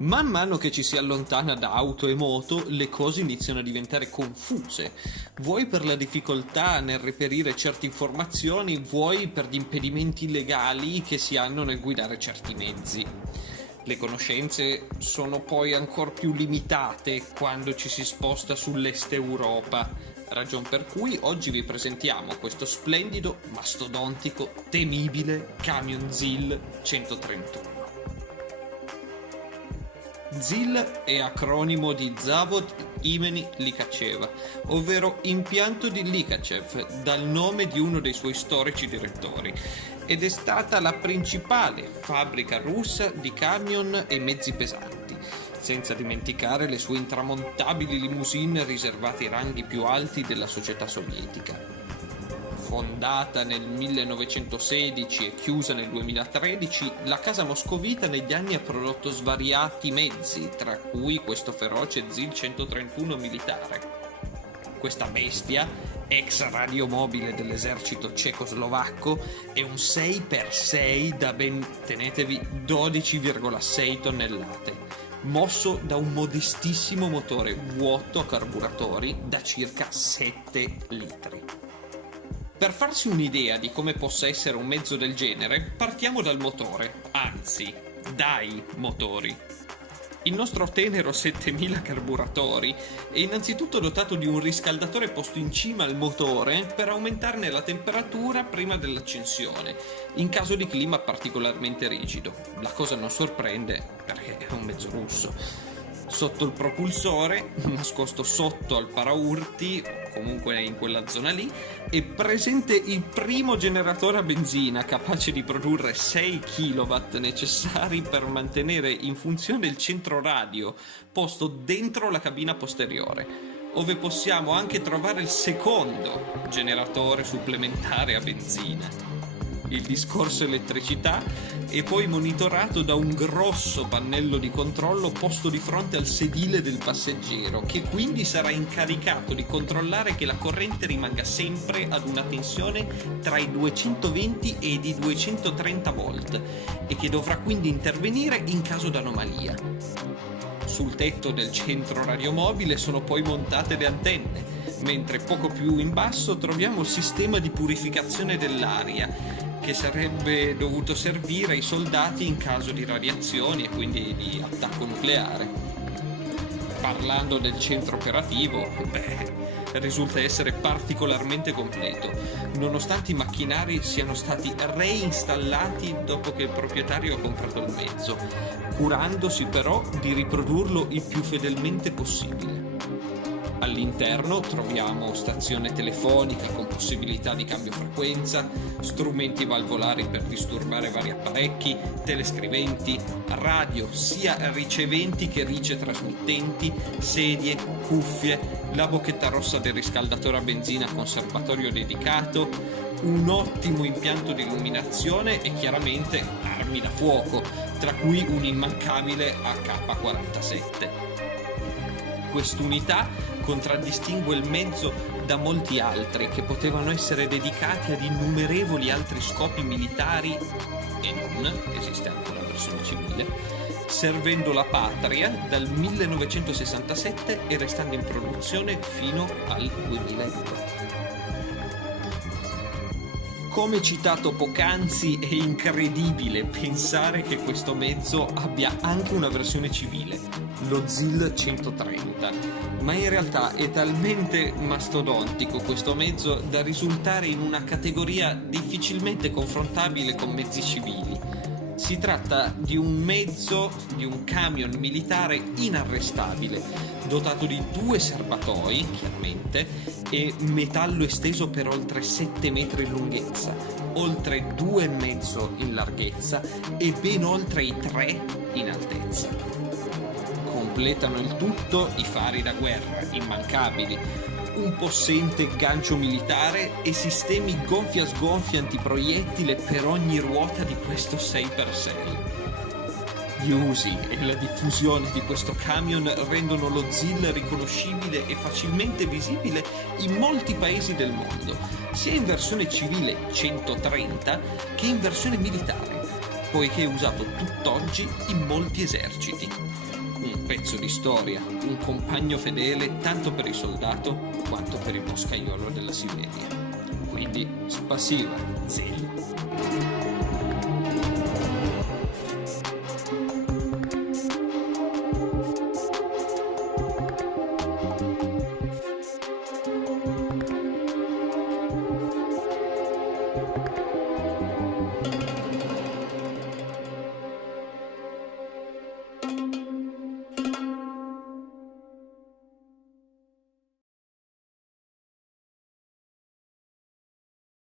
Man mano che ci si allontana da auto e moto, le cose iniziano a diventare confuse, vuoi per la difficoltà nel reperire certe informazioni, vuoi per gli impedimenti legali che si hanno nel guidare certi mezzi. Le conoscenze sono poi ancora più limitate quando ci si sposta sull'est Europa, ragion per cui oggi vi presentiamo questo splendido, mastodontico, temibile camion ZIL 131. ZIL è acronimo di Zavod Imeni Likhachev, ovvero impianto di Likhachev, dal nome di uno dei suoi storici direttori, ed è stata la principale fabbrica russa di camion e mezzi pesanti, senza dimenticare le sue intramontabili limousine riservate ai ranghi più alti della società sovietica. Fondata nel 1916 e chiusa nel 2013, la casa moscovita negli anni ha prodotto svariati mezzi, tra cui questo feroce ZIL 131 militare. Questa bestia, ex radiomobile dell'esercito cecoslovacco, è un 6x6 da ben, tenetevi, 12,6 tonnellate, mosso da un modestissimo motore vuoto a carburatori da circa 7 litri. Per farsi un'idea di come possa essere un mezzo del genere, partiamo dal motore, anzi, dai motori. Il nostro tenero 7000 carburatori è innanzitutto dotato di un riscaldatore posto in cima al motore per aumentarne la temperatura prima dell'accensione, in caso di clima particolarmente rigido. La cosa non sorprende perché è un mezzo russo. Sotto il propulsore, nascosto sotto al paraurti, comunque in quella zona lì, è presente il primo generatore a benzina capace di produrre 6 kW necessari per mantenere in funzione il centro radio posto dentro la cabina posteriore, ove possiamo anche trovare il secondo generatore supplementare a benzina. Il discorso elettricità è poi monitorato da un grosso pannello di controllo posto di fronte al sedile del passeggero, che quindi sarà incaricato di controllare che la corrente rimanga sempre ad una tensione tra i 220 e i 230 volt e che dovrà quindi intervenire in caso d'anomalia. Sul tetto del centro radiomobile sono poi montate le antenne, mentre poco più in basso troviamo il sistema di purificazione dell'aria, che sarebbe dovuto servire ai soldati in caso di radiazioni e quindi di attacco nucleare. Parlando del centro operativo, risulta essere particolarmente completo, nonostante i macchinari siano stati reinstallati dopo che il proprietario ha comprato il mezzo, curandosi però di riprodurlo il più fedelmente possibile. All'interno troviamo stazione telefonica con possibilità di cambio frequenza, strumenti valvolari per disturbare vari apparecchi, telescriventi, radio sia riceventi che ricetrasmittenti, sedie, cuffie, la bocchetta rossa del riscaldatore a benzina con serbatoio dedicato, un ottimo impianto di illuminazione e chiaramente armi da fuoco, tra cui un immancabile AK-47. Quest'unità contraddistingue il mezzo da molti altri che potevano essere dedicati ad innumerevoli altri scopi militari e non, esiste anche una versione civile, servendo la patria dal 1967 e restando in produzione fino al 2002. Come citato poc'anzi, è incredibile pensare che questo mezzo abbia anche una versione civile, lo ZIL 130, ma in realtà è talmente mastodontico questo mezzo da risultare in una categoria difficilmente confrontabile con mezzi civili. Si tratta di un mezzo, di un camion militare inarrestabile, dotato di 2 serbatoi, chiaramente, e metallo esteso per oltre 7 metri in lunghezza, oltre 2,5 in larghezza e ben oltre i 3 in altezza. Completano il tutto i fari da guerra, immancabili, un possente gancio militare e sistemi gonfia-sgonfia antiproiettile per ogni ruota di questo 6x6. Gli usi e la diffusione di questo camion rendono lo ZIL riconoscibile e facilmente visibile in molti paesi del mondo, sia in versione civile 130 che in versione militare, poiché è usato tutt'oggi in molti eserciti. un pezzo di storia, un compagno fedele tanto per il soldato quanto per il boscaiolo della Siberia. Quindi, spasiba, zio.